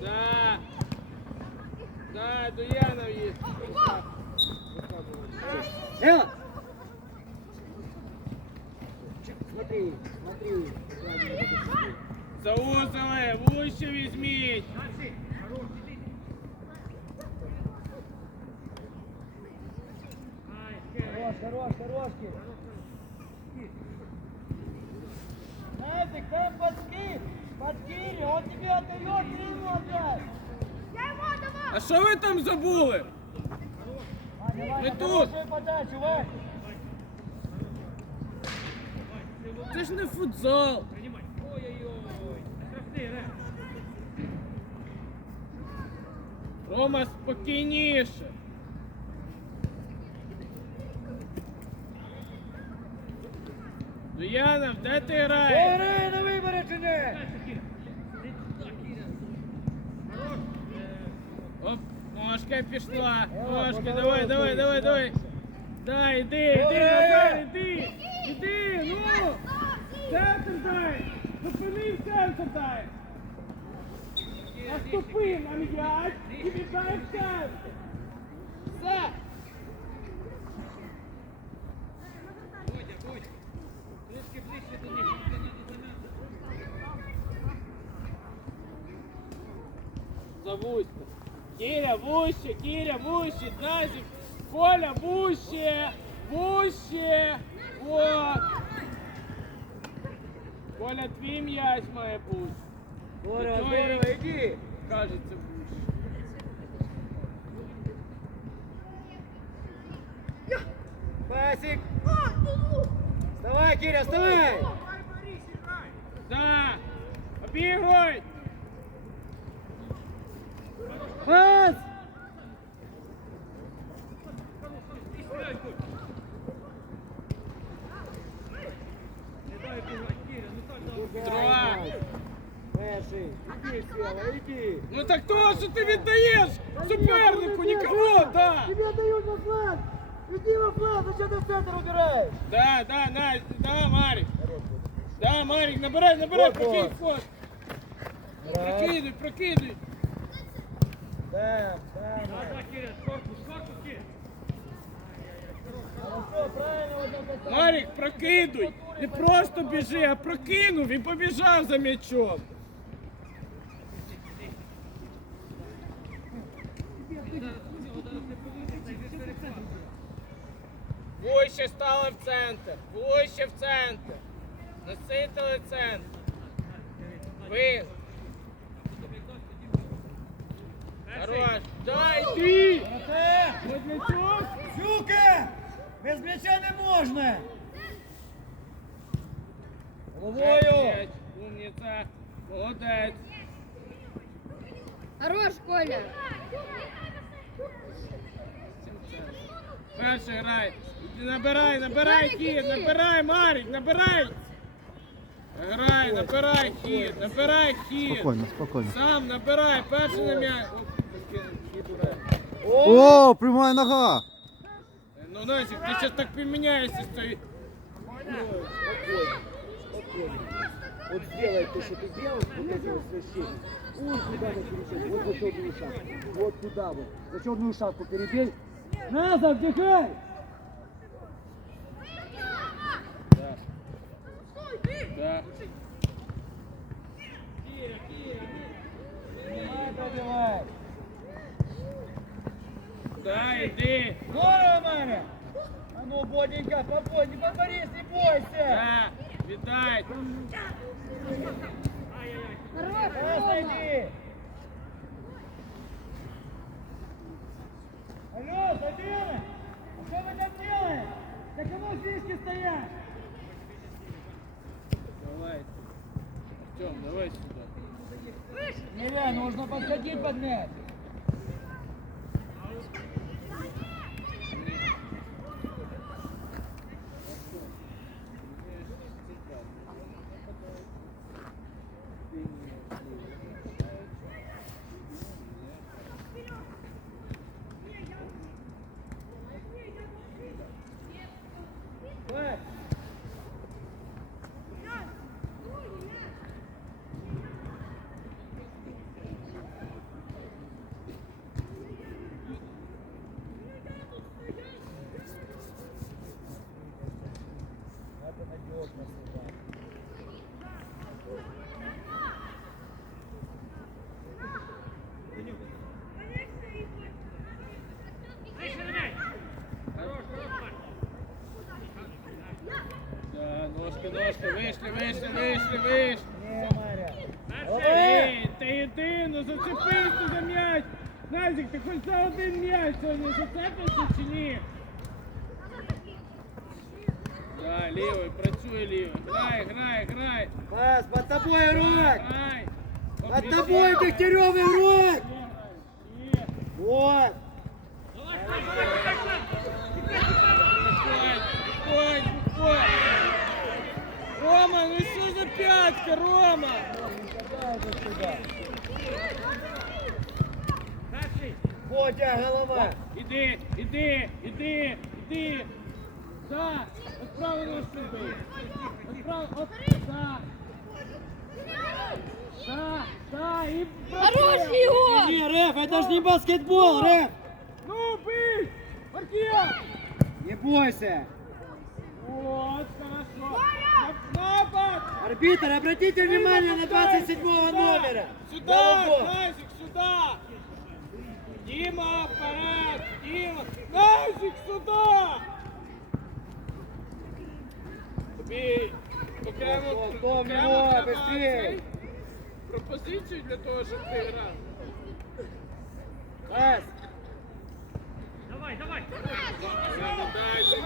Да. Да, до Яна є. Элла! Чик, Смотри, смотри. Заузили, вуще візьміть. Хорош, хорош, хорош, Кир. Назик, там подкинь. Подкинь, он тебе отдает, ты ему отдай. А що ви там забули? Мы тут. Це ж не футзал. Рома, спокійніше. Дуянов, де ти граєш? Бери на вибори чи ні? ножка пішла. Ножка, давай, давай, давай, давай. Дай, іди, іди, Назар, іди. Іди, ну. Центр дай. Зупини в центр дай. Наступи на м'яч і віддай в центр. Все. Завуська. Киря, вуще, Киря, вуще, Назик, Коля, вуще, вуще, вот. Коля, твій м'яч має бути. Здорово, Ой. здорово, иди. Кажеться, вуще. Пасик. Вставай, Киря, вставай. Да, обігуй. Пас. Два. Перший. Иди, Села, иди. Ну так то, що ти віддаєш супернику, нікого, да. Тебе дают на фланг. Иди во фланг, зачем ты в центр убираешь? Да, да, на, да, Марик. Да, Марик, набирай, набирай, Вот, прокинь вот. ход. Раз. Марик, прокидуй. Не просто біжи, а прокинув і побіжав за м'ячом. Вище стали в центр. Вище в центр. Наситили центр. Ви. Хорош. Дай ти! Проте. От для цього Зюка! Без м'яча не можна! Головою! Молодець, Умниця. Молодець. Хорош, Коля. Перший грай. Іди Набирай, набирай Марик, хід, іди. набирай, Марик, набирай. Грай, набирай хід, набирай хід. Спокойно, спокойно. Сам набирай, перший на м'яч. О, прямая нога! Ну, Носик, ти зараз так поміняєшся стоїть. Спокойно, спокойно. Вот сделай то, что ты делал, вот эти вот священники. Ой, куда вы перечете? Вот за черную шапку. Вот туда вот. За черную шапку перебей. Назад, вдыхай! Ну, боденька, побой, не поборись, не бойся! Да, віддай. Хорош! Алло, Забелы! Что вы там делаете? Да кому фишки стоят? Давай. Артем, давай сюда. Нельзя, нужно подходить под мяч. Давай. Ей, Та йди, ну зацепися за м'яч! Назік, ти хоч за один м'яч сьогодні зацепишся чи ні? Да, лівий, працюй лівий. Грай, грай, грай. Пас, под тобой игрок! Грай. Под тобой, Дегтярев, игрок! Вот! Виходь, виходь, виходь. Рома, ну що за п'ятка, Рома? Бодя, голова! Іди, іди, іди, іди. Да, от правильно сюди. От право, от, да. Да, да, і Хорош, Егор! Не, Реф, это ж не баскетбол, Реф! Ну, бий! Маркия! Не бойся! Вот, хорошо. Напад! Арбитр, обратите внимание на 27 номера! Сюда. Назик, сюда! Дима, аппарат! Дима! Назик, сюда! Бей! Прямо, стоп, прямо Львов, треба быстрей. цей Пропозицію для того, щоб ти грав. Пас! Прямо дайте.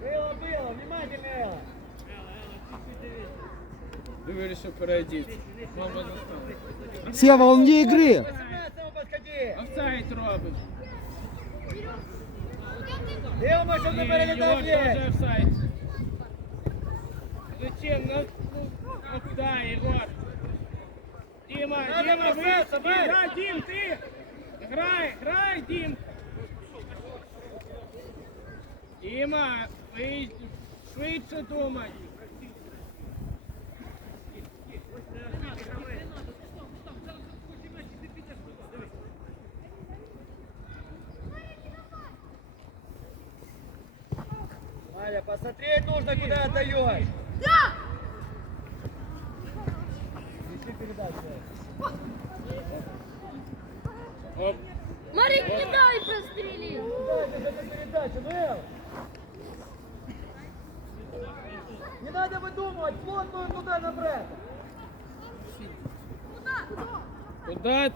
Было, было, внимательно, Элла! Ти вирішив переодіти. Мама застала. Сева, он вне игры. 18 подходи! Офсайд робить. Лево, мой, чтобы Ні, не перелетал Єгор теж здесь! офсайд. Зачем? Ну, ну, ну, да, Егор. Дима, бросаться, вы... бей! Да, Дим, ты! Грай, грай, Дим! Дима, ви швидше думай. Аля, посмотреть нужно, куда отдаешь! Ищи передачу. Оп. Марик, не дай прострелить! Куда ты эту передачу, ну, Эл? Не надо выдумывать, плотную туда набрать! Куда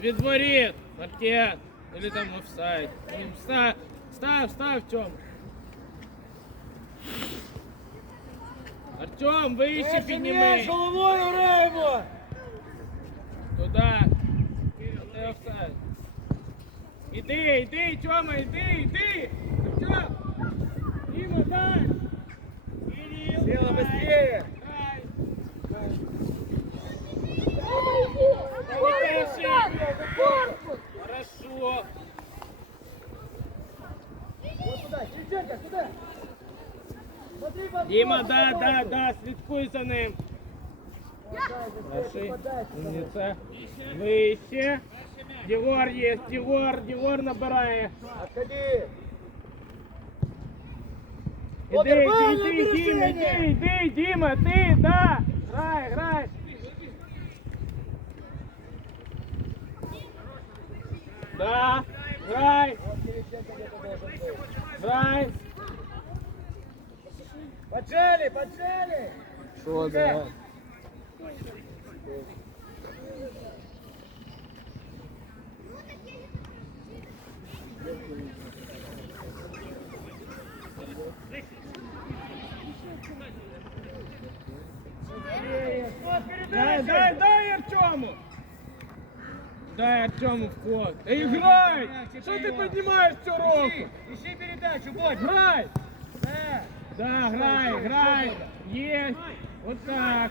від воріт? Маркет. Или там офсайд. Ну, Ставь, ставь, ставь, Тём. Артем, вище Выше підніми. мяч, головой урай его! Туда. Це офсайд. Іди, іди, Тьома, іди, іди. Артем. Діма, дай. Кирил, Села дай. быстрее! Дай. Корпус! Хорошо. Вот туда, Чеченко, туда! Смотри, под Діма, нос, да, да, подачу. да, слідкуй за ним. Подай быстрее, Хороший. подачу давай. Умниця. Вище. Дігор є, Дігор, Дігор набирає. Отходи! Іди, Опер, іди, правильне іди, Діма, рішення! іди, іди, Діма, ти, да. Грай, грай. Да, грай, Вот Кириченко где-то должен быть. грай. Поджали, поджали! Що да? Вот Дай, передача! дай, дай Артему. Дай Артему вход. Эй, грай! Що ти піднімаєш цю руку? Ищи, ищи передачу, Бодь! Грай! Да! Да, грай, грай. Есть. Вот так.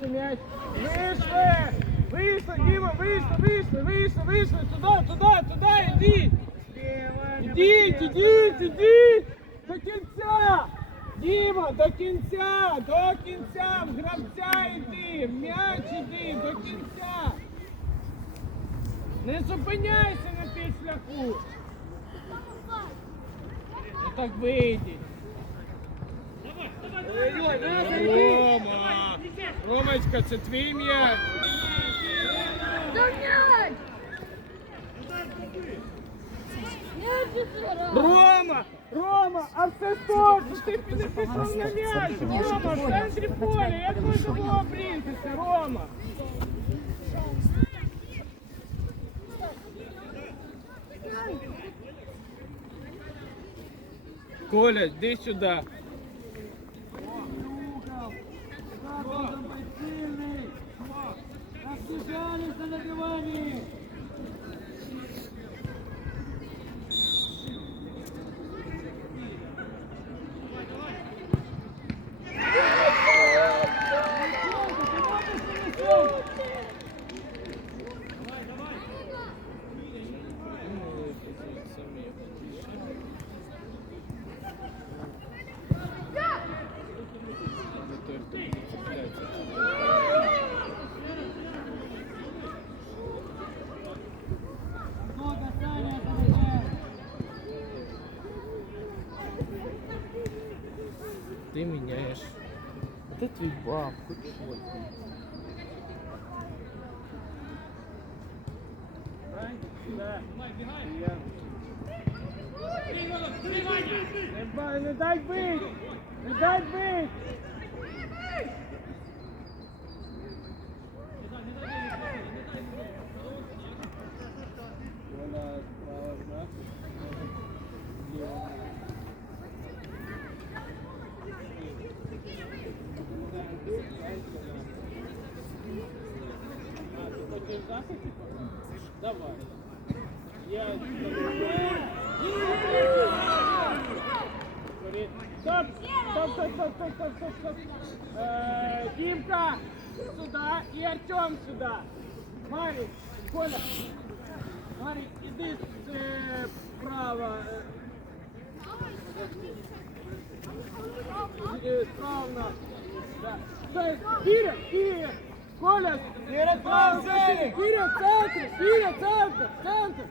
Перший м'яч. Вийшли! Вийшли, Діма, вийшли, вийшли, вийшли, вийшли. Туди, туди, туди, ідіть. Ідіть, ідіть, ідіть. До кінця. Діма, до кінця, до кінця. В гравця йди, в м'яч іди, до кінця. Не зупиняйся на півшляху. Ну так вийдіть. Ой-ой, надо идти! Рома! Ромочка, це твій м'яч. Да мяч! Мяч же сыграл! Рома! Рома, а все стоп! Ти не пішов на м'яч! Рома, в центрі поля! Як можна було обрізатися, Рома? Коля, йди сюди. Должен быть сильный! Разбежались на набивании! Давай. Я... Стоп! Стоп, стоп, стоп, стоп, стоп, стоп, стоп. Э, Димка, сюда и Артем сюда. Марик, Коля. Марик, иди э, справа. Э, справа. Да. Киря, Киря. Коля, Вперед, справа, Василий! Киря, центр, Киря, центр, центр.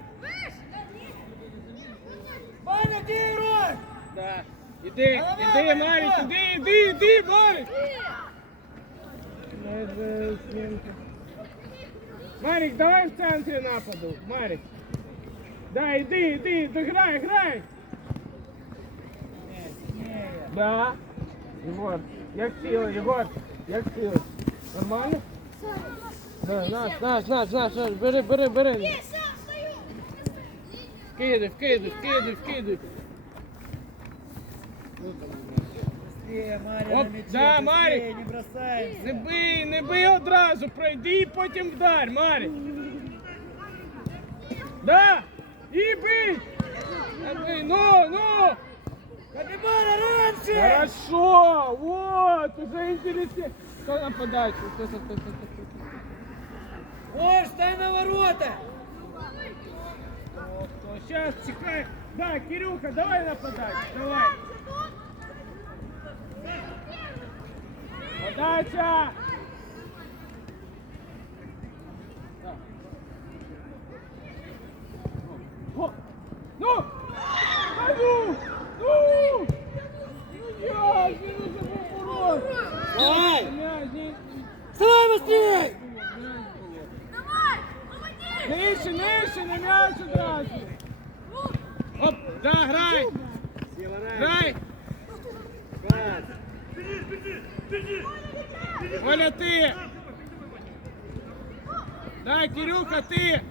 Ваня, где играй? Да. Іди, іди, Марик, іди, іди, іди, Марик. Марик, давай в центрі нападу. Марик. Да, іди, іди, дограй, грай. Да. Егор, як сила, Егор, як сила. Нормально? Да, наш, наш, наш, наш, наш, бери, бери, бери. Вкидай, вкидай, вкидай, вкидай. Оп, да, Марик. не бий, не бий одразу, пройди і потім вдарь, Марик. Да! І бий! Не бий, ну, ну! Капибара, раньше! Хорошо! Вот, уже интереснее. Кто на подачу? Кто, кто, кто, кто, кто, кто? Ой, стай на ворота! Кто, кто? Сейчас, чекай. Да, Кирюха, давай на подачу, давай. Подача! Да. О, Ну! А ну! Ну! Ну я, не нужно был Давай! Мяч, не- Вставай быстрее! Нижче, нижче, на м'яч одразу. Оп, да, грай, грай. Оля, ти. Дай, Кирюха, ти.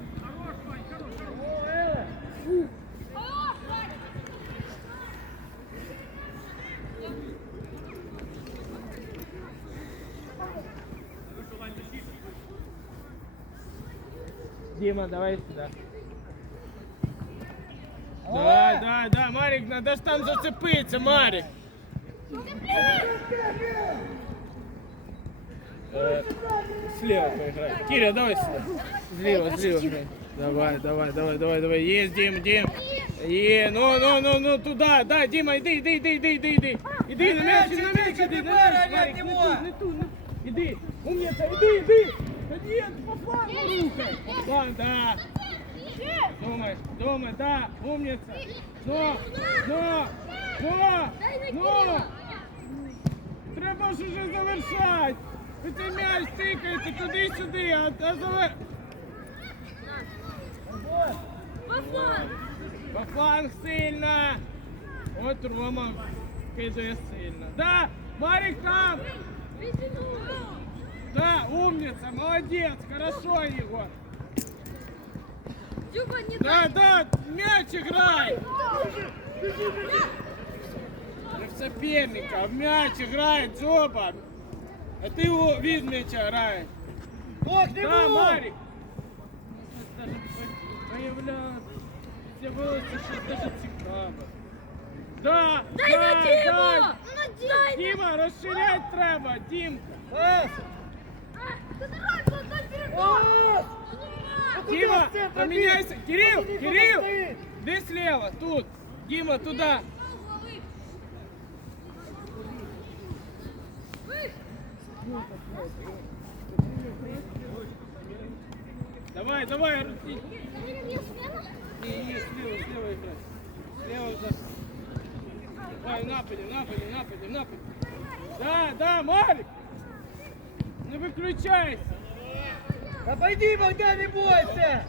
Дима, давай сюда. Да, да, да, Марик, надо ж там зацепиться, Марик. Э, Слева поиграй. Киря, давай сюда. Слева, слева. играй. Давай, давай, давай, давай, давай. Есть, Дим, Дим. Е, ну, ну, ну, ну, туда, да, Дима, иди, иди, иди, иди, иди, иди. Иди, на мяч, на мяч, иди, на мяч, не тут, не не- Иди, умница, иди, иди. Да нет, по флангу. По флангу, да. Думай, думай, да, умница. Но, но, но, но. Треба ж уже завершати. Ви цей м'яч тикаєте туди-сюди, а, а завер... Папа! По фланг сильно. От Рома кидає сильно. Да, Марик там. Да, умница, молодец, хорошо, Егор. Дюба не Да, да, мяч играй. Не в соперника, а в мяч играет Джоба. А ты его від мяча граєш. Ох, не Да, було! Марик. Даже появляться. З'явилося щось даже цікаве. Да, Дай да, на Диму! да. Дай! Діма, розширяти треба, Дімка. Пас! Ты дурак, Дима, поменяйся. Кирилл, Кирилл, ты слева, тут. Дима, туда. Давай, давай, Руси. Не, не, слева, слева играй. Слева за. Давай, в нападе, в нападе, в нападе, в нападе. Да, да, Марик. Не выключайся. Да пойди, Богдан, не бойся!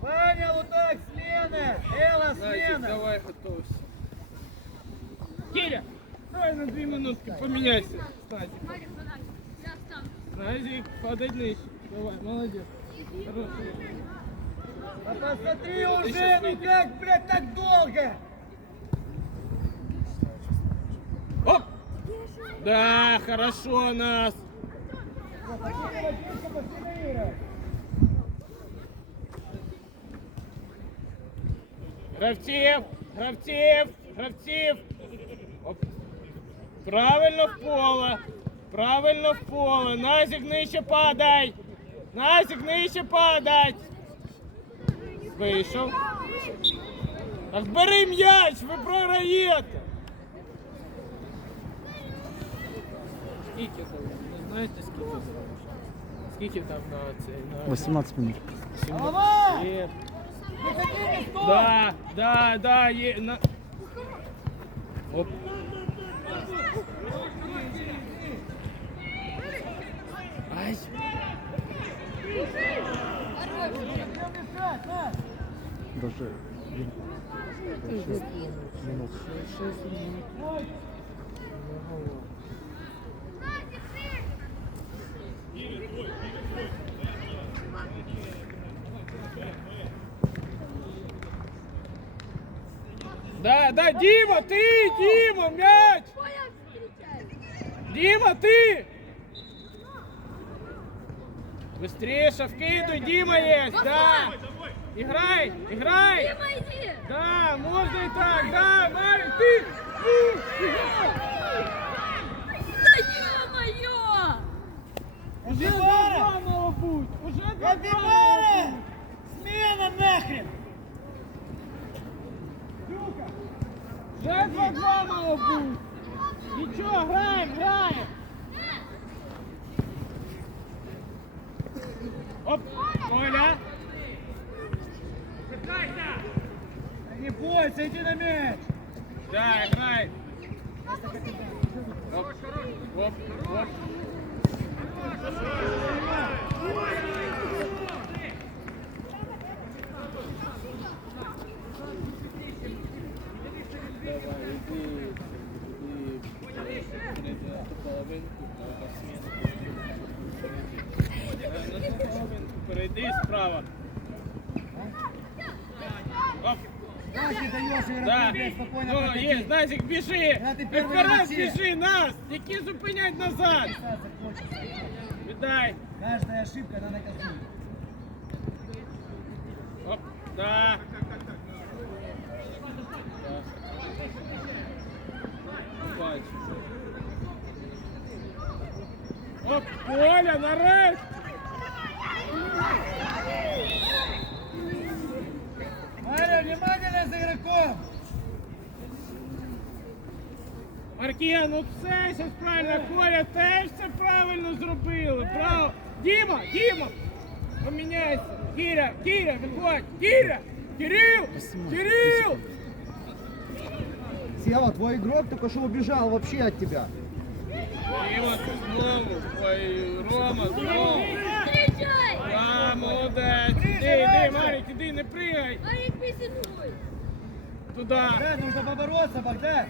Ваня, Лутак, смена! Элла, смена! давай готовься. Киря, давай на две минутки поменяйся. Встану. Назик, подойди. Давай, молодец. Хороший. Да посмотри уже, ну как, блядь, так долго? Оп! Да, хорошо нас. Гравців, гравців, гравців. Правильно в поле. Правильно в поле. Назик нижче падай. Назик нижче падай. Вийшов. Так бери м'яч, ви програєте. Скільки? Не знаєте скільки там? Скільки там на цей? На... 18 минут. Голова! Є. Не ходи, не стой! Да, да, да, є. На... Оп. Ай. Даже 6 минут. Да, да, Дима, ты, Дима, мяч! Дима, ты! Быстрее, вкидывай, Дима есть, да! Играй, играй! Дима, иди. Да, можно и так, да, Марик, ты! Да ё-моё! Уже Димара! два мало быть, уже два Я мало Димара! быть. Смена нахрен! Вже два-два мало бути. Нічого, граємо, граємо. Оп, Коля. Да Не бойся, иди на мяч! Да, грай. Оп, оп, оп. перейди справа. Оп. Как ты даешь играть Да, мяч спокойно ну, проходи? є, Назик, біжи! Да, ти перший Вперед м'ячі. біжи, нас! Які зупинять назад! дай. Каждая ошибка, она наказуема. Оп, да. Оп, Коля, нарез! Мария, внимательно за игроком! Маркія, ну все зараз правильно, Коля, теж все правильно зробили. Право. Діма, Діма! Поміняйся. Кіря, Кіря, виходь, Кіря! Кирил! Кирил! Сева, твой игрок только что убежал вообще от тебя. Діма, ти знову. Ой, Рома, знову. Встречай! А, молодець. Іди, іди, Марик, іди, не пригай. Арик писиной! Туда. нужно побороться, Богдан.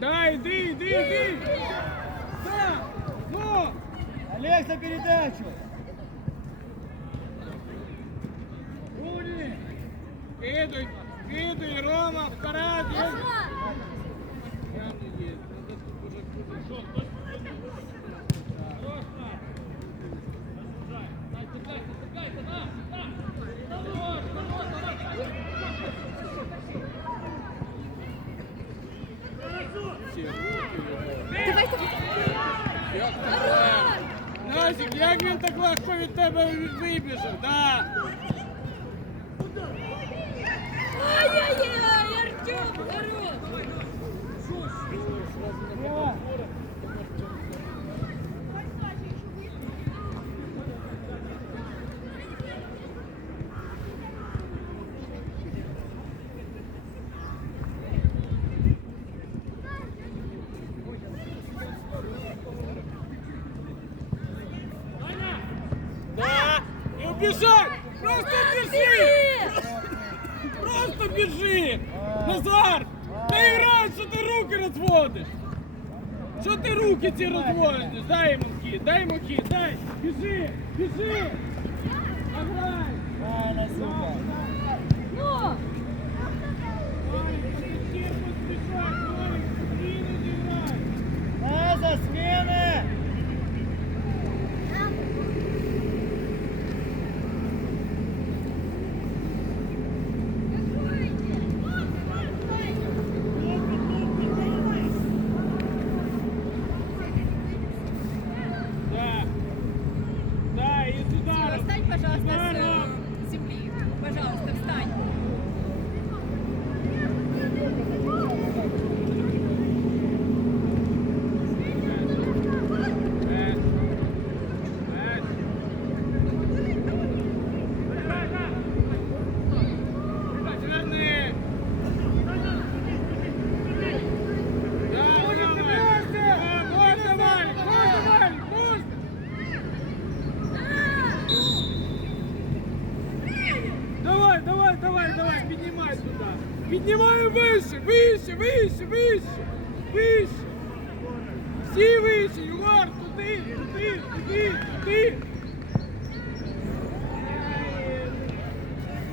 Да, іди, іди, іди. Да, ну. Олег за передачу. Руди. Кидуй, кидуй, Рома, вперед. є. Легко від тебе вибіжав, да? бежать! Просто бежи! Просто бежи! Назар! Наиграй, що ти руки розводиш! Що ти руки ці розводиш? Дай ему хід, дай ему хід, дай! Біжи! Бежи! Давай! Ладно, сука! сюди. Піднімай вище, вище, вище, вище, вище. Всі вище, Єгор, туди, туди, туди, туди.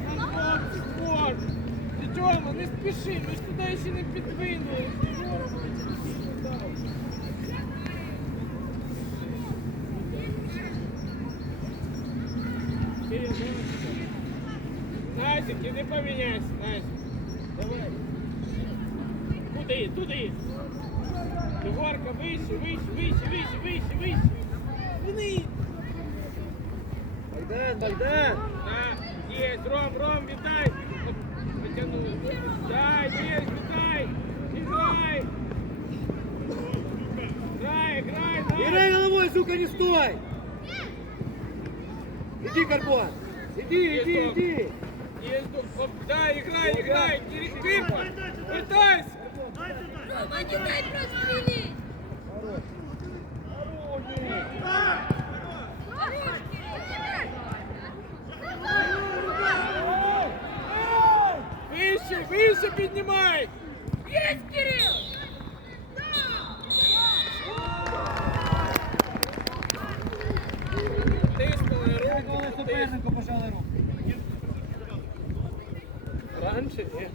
Нам хлопці, спорт. Тьома, не спіши, ми ж туди ще не підвинули. Назик, іди поміняйся, Назик. Туди. Егорка, вище, вище, вище, вище, вище, вище. Вниз. Богдан, Богдан! Да, есть, Ром, Ром, витай. Потянул. Да, есть, витай. Играй. Играй, играй, да. Играй головой, сука, не стой! Иди, Карпон! Иди, иди, иди! Есть, оп, да, играй, играй. Кипа, пытайся. Дай прострелить! Хорош, Выше, выше поднимай. Есть, Кирилл! Тиснули руку. Коли супернику пожали руку. Раньше, нет. Ні.